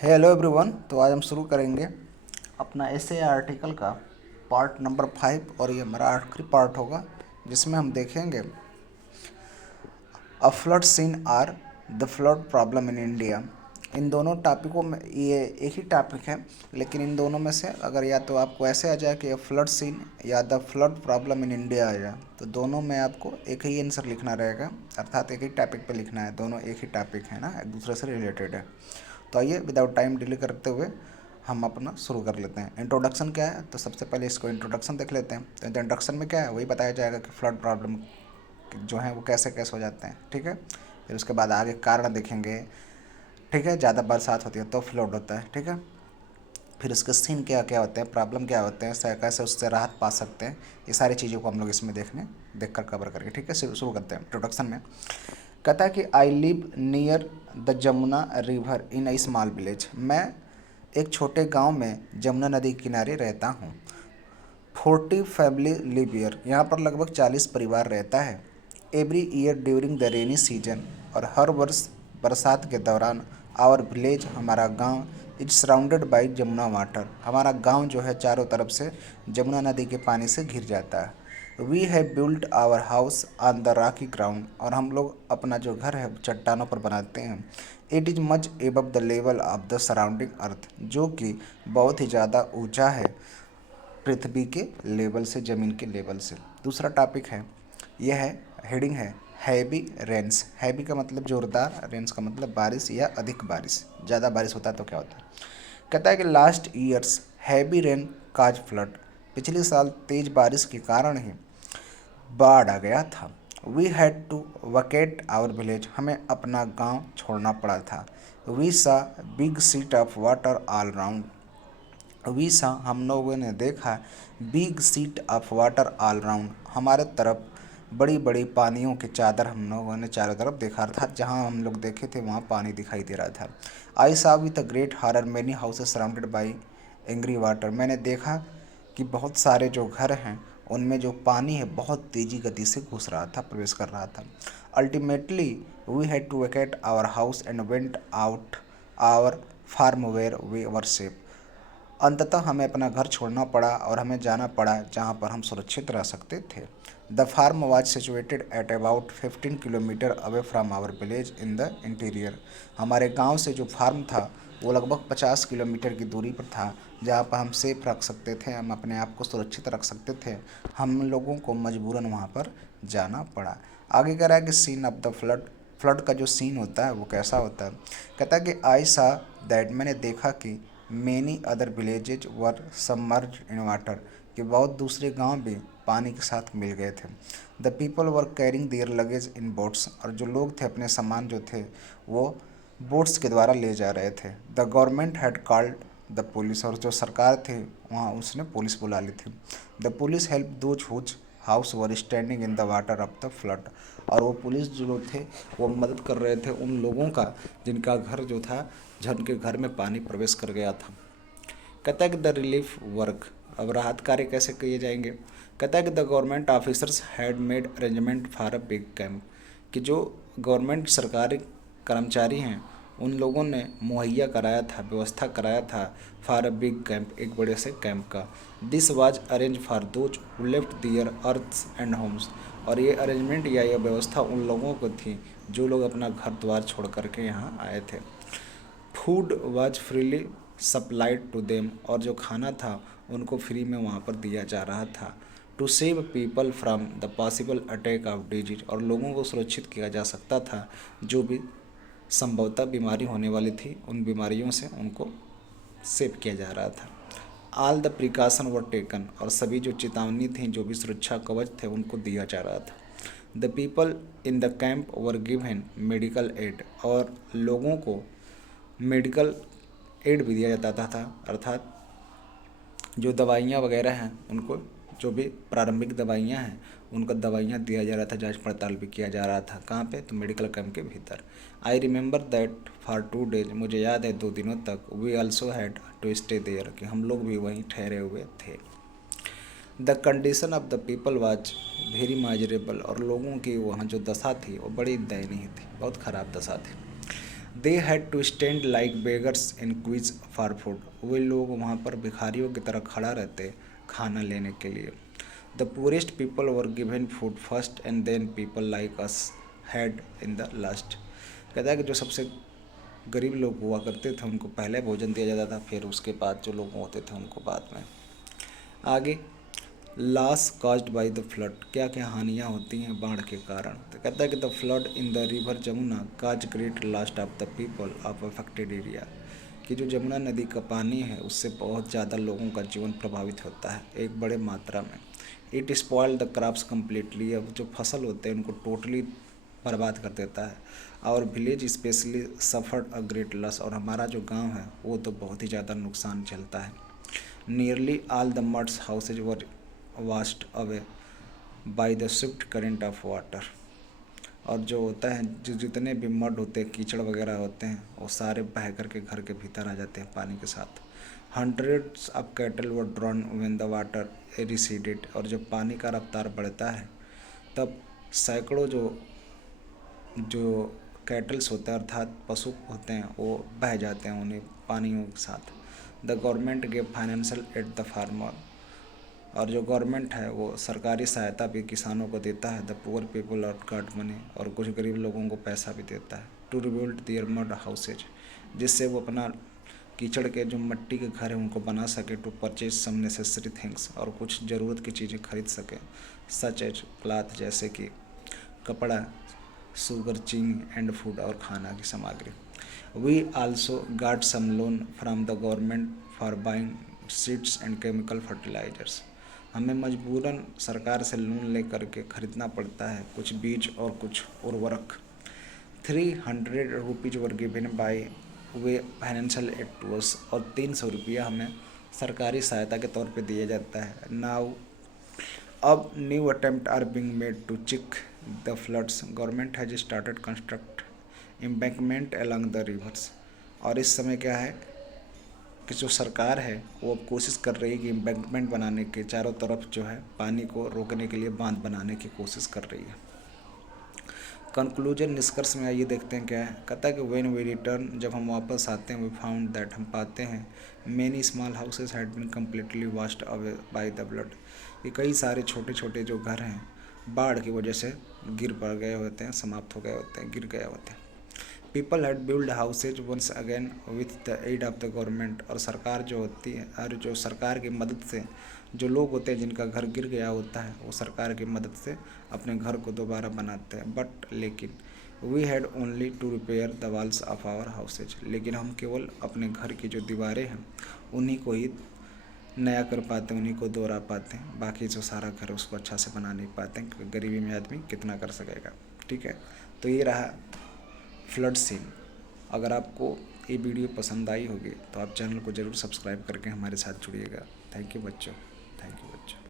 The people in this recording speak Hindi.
Hello everyone. तो आज हम शुरू करेंगे अपना ऐसे आर्टिकल का पार्ट नंबर 5 और ये हमारा आखिरी पार्ट होगा जिसमें हम देखेंगे a flood scene or the flood problem in India. इन दोनों टॉपिकों में ये एक ही टॉपिक है, लेकिन इन दोनों में से अगर या तो आपको ऐसे आ जाए कि फ्लड सीन या the flood problem in India आ जाए, तो दोनों में आपको एक ही आंसर लिखना रहेगा, अर्थात एक ही टॉपिक पे लिखना है। दोनों एक ही टॉपिक है ना, एक दूसरे से रिलेटेड है। तो आइए विदाउट टाइम डिले करते हुए हम अपना शुरू कर लेते हैं। इंट्रोडक्शन क्या है, तो सबसे पहले इसको इंट्रोडक्शन देख लेते हैं। तो इंट्रोडक्शन में क्या है वही बताया जाएगा कि फ्लड प्रॉब्लम जो है वो कैसे कैसे हो जाते हैं, ठीक है। फिर उसके बाद आगे कारण देखेंगे, ठीक है। ज़्यादा बरसात होती है तो फ्लड होता है, ठीक है। फिर उसके सीन क्या क्या होते हैं, प्रॉब्लम क्या होते हैं, कैसे उससे राहत पा सकते हैं, ये सारी चीज़ों को हम लोग इसमें देख कर कवर करेंगे, ठीक है। शुरू करते हैं इंट्रोडक्शन में। कहता है कि I live near the Jamuna river in A small village. मैं एक छोटे गांव में जमुना नदी के किनारे रहता हूँ। 40 फैमिली लिव हियर। यहाँ पर लगभग 40 परिवार रहता है। Every year during the rainy season, और हर वर्ष बरसात के दौरान, आवर विलेज, हमारा गांव, is surrounded by Jamuna water. हमारा गांव जो है चारों तरफ से जमुना नदी के पानी से घिर जाता है। We have built our house on the rocky ground, और हम लोग अपना जो घर है चट्टानों पर बनाते हैं। It is much above the level of the surrounding earth, जो कि बहुत ही ज़्यादा ऊंचा है पृथ्वी के लेवल से, ज़मीन के लेवल से। दूसरा टॉपिक है, यह है, हेडिंग है हैवी रेंस। हैवी का मतलब जोरदार, रेंस का मतलब बारिश या अधिक बारिश, ज़्यादा बारिश होता है तो क्या होता है। कहता है कि लास्ट ईयर्स हैवी रेन काज फ्लड। पिछले साल तेज बारिश के कारण ही बाढ़ आ गया था। We had to vacate our village. हमें अपना गांव छोड़ना पड़ा था। We saw big sheet of water all round. We saw, हम लोगों ने देखा, big sheet of water all round, हमारे तरफ बड़ी बड़ी पानियों की चादर हम लोगों ने चारों तरफ देखा, अर्थात जहाँ हम लोग देखे थे वहाँ पानी दिखाई दे रहा था। आई सा with a great horror many houses surrounded by angry water. मैंने देखा कि बहुत सारे जो घर हैं उनमें जो पानी है बहुत तेज़ी गति से घुस रहा था, प्रवेश कर रहा था। Ultimately we had to vacate our house and went out our farm where we were safe. अंततः हमें अपना घर छोड़ना पड़ा और हमें जाना पड़ा जहाँ पर हम सुरक्षित रह सकते थे। The farm was situated at about 15 kilometre away from our village in the interior. हमारे गांव से जो फार्म था वो लगभग 50 किलोमीटर की दूरी पर था, जहाँ पर हम सेफ रख सकते थे, हम अपने आप को सुरक्षित रख सकते थे। हम लोगों को मजबूरन वहाँ पर जाना पड़ा। आगे कह रहा है कि scene of the flood. Flood का जो सीन होता है वो कैसा होता है। कहता है कि आई सा दैट, मैंने देखा कि many other villages were submerge in water, कि बहुत दूसरे गांव भी पानी के साथ मिल गए थे। The people were carrying there luggage in boats, और जो लोग थे अपने सामान जो थे वो बोट्स के द्वारा ले जा रहे थे। The government had called the police, और जो सरकार थी वहाँ उसने पुलिस बुला ली थी। The police help those whose house were standing in the water of the flood, और वो पुलिस जो लोग थे वो मदद कर रहे थे उन लोगों का जिनका घर जो था, जिनके घर में पानी प्रवेश कर गया था। कहता है कि द रिलीफ वर्क, अब राहत कार्य कैसे किए जाएंगे। कहता है कि the government officers had made arrangement for a big camp, कि जो गवर्नमेंट सरकारी कर्मचारी हैं उन लोगों ने मुहैया कराया था, व्यवस्था कराया था, फॉर अ बिग कैंप, एक बड़े से कैंप का। This was arrange for those who left their hearths and homes, और ये अरेंजमेंट या ये व्यवस्था उन लोगों को थी जो लोग अपना घर द्वार छोड़ करके यहाँ आए थे। Food was freely supplied to them, और जो खाना था उनको फ्री में वहाँ पर दिया जा रहा था। To save people from the possible attack of disease, और लोगों को सुरक्षित किया जा सकता था जो भी संभवतः बीमारी होने वाली थी, उन बीमारियों से उनको सेव किया जा रहा था। All the precaution were taken, और सभी जो चेतावनी थी, जो भी सुरक्षा कवच थे उनको दिया जा रहा था। The people in the camp were given medical aid, और लोगों को मेडिकल एड भी दिया जाता था, अर्थात जो दवाइयाँ वगैरह हैं उनको, जो भी प्रारंभिक दवाइयाँ हैं उनको दवाइयाँ दिया जा रहा था, जांच पड़ताल भी किया जा रहा था। कहाँ पे, तो मेडिकल कैंप के भीतर। I remember that for 2 days, मुझे याद है 2 दिनों तक। We also had to stay there, कि हम लोग भी वहीं ठहरे हुए थे। The condition of the people was very miserable, और लोगों की वहाँ जो दशा थी वो बड़ी दयनीय थी, बहुत ख़राब दशा थी। They had to stand like beggars in queues for food. वे लोग वहाँ पर भिखारियों की तरह खड़ा रहते खाना लेने के लिए। The poorest people were given food first and then people like us had in the last. कहता है कि जो सबसे गरीब लोग हुआ करते थे उनको पहले भोजन दिया जाता था, फिर उसके बाद जो लोग होते थे उनको बाद में। आगे, loss caused by the flood, क्या क्या हानियाँ होती हैं बाढ़ के कारण। तो कहता है कि the flood in the river Jamuna cause great loss of the people of affected area, कि जो जमुना नदी का पानी है उससे बहुत ज़्यादा लोगों का जीवन प्रभावित होता है एक बड़े मात्रा में। It spoil the crops completely, अब जो फसल होते हैं उनको टोटली बर्बाद कर देता है। और village specially suffered a great loss, और हमारा जो गांव है वो तो बहुत ही ज़्यादा नुकसान झेलता है। Nearly all the muds houses were washed away by the Swift current of water, और जो होता है जो जितने भी मड होते हैं कीचड़ वगैरह होते हैं वो सारे बह कर के घर के भीतर आ जाते हैं पानी के साथ। Hundreds of cattle were drawn when the water receded, और जब पानी का रफ्तार बढ़ता है तब सैकड़ों जो कैटल्स होते हैं अर्थात पशु होते हैं वो बह जाते हैं उन्हें पानियों के साथ। The government gave financial aid the farmer, और जो गवर्नमेंट है वो सरकारी सहायता भी किसानों को देता है। द पुअर पीपल और गॉट मनी, और कुछ गरीब लोगों को पैसा भी देता है। To rebuild their mud houses, जिससे वो अपना कीचड़ के जो मिट्टी के घर हैं उनको बना सके। To purchase some necessary things, और कुछ ज़रूरत की चीज़ें खरीद सकें। सच एज क्लॉथ, जैसे कि कपड़ा, शुगर, चीनी एंड फूड, और खाना की सामग्री। We also got some loan from the government for buying seeds and chemical fertilisers, हमें मजबूरन सरकार से लोन लेकर के खरीदना पड़ता है कुछ बीज और कुछ उर्वरक। 300 rupees were given by way financial aid to us, और 300 रुपया हमें सरकारी सहायता के तौर पे दिया जाता है। नाउ अब new attempt are being made to check the floods, government has started construct embankment along the rivers, और इस समय क्या है कि जो सरकार है वो अब कोशिश कर रही है कि एम्बैंकमेंट बनाने के चारों तरफ जो है पानी को रोकने के लिए बांध बनाने की कोशिश कर रही है। कंक्लूजन, निष्कर्ष में आइए देखते हैं क्या है। कहता है कि व्हेन वी रिटर्न, जब हम वापस आते हैं, वी फाउंड दैट, हम पाते हैं many small houses had been completely washed away by the flood, ये कई सारे छोटे छोटे जो घर हैं बाढ़ की वजह से गिर पड़ गए होते हैं, समाप्त हो गए होते हैं, गिर गए होते हैं। People had build houses once again with the aid of the government, और सरकार जो होती है और जो सरकार की मदद से जो लोग होते हैं जिनका घर गिर गया होता है वो सरकार की मदद से अपने घर को दोबारा बनाते हैं। बट लेकिन we had only to repair the walls of our houses, लेकिन हम केवल अपने घर की जो दीवारें हैं उन्हीं को ही नया कर पाते हैं, उन्हीं को दोहरा पाते हैं, बाकी जो सारा घर उसको अच्छा से बना नहीं पाते हैं, क्योंकि गरीबी में आदमी कितना कर सकेगा। ठीक है, तो ये रहा फ्लड सीन। अगर आपको ये वीडियो पसंद आई होगी तो आप चैनल को ज़रूर सब्सक्राइब करके हमारे साथ जुड़िएगा। थैंक यू बच्चों।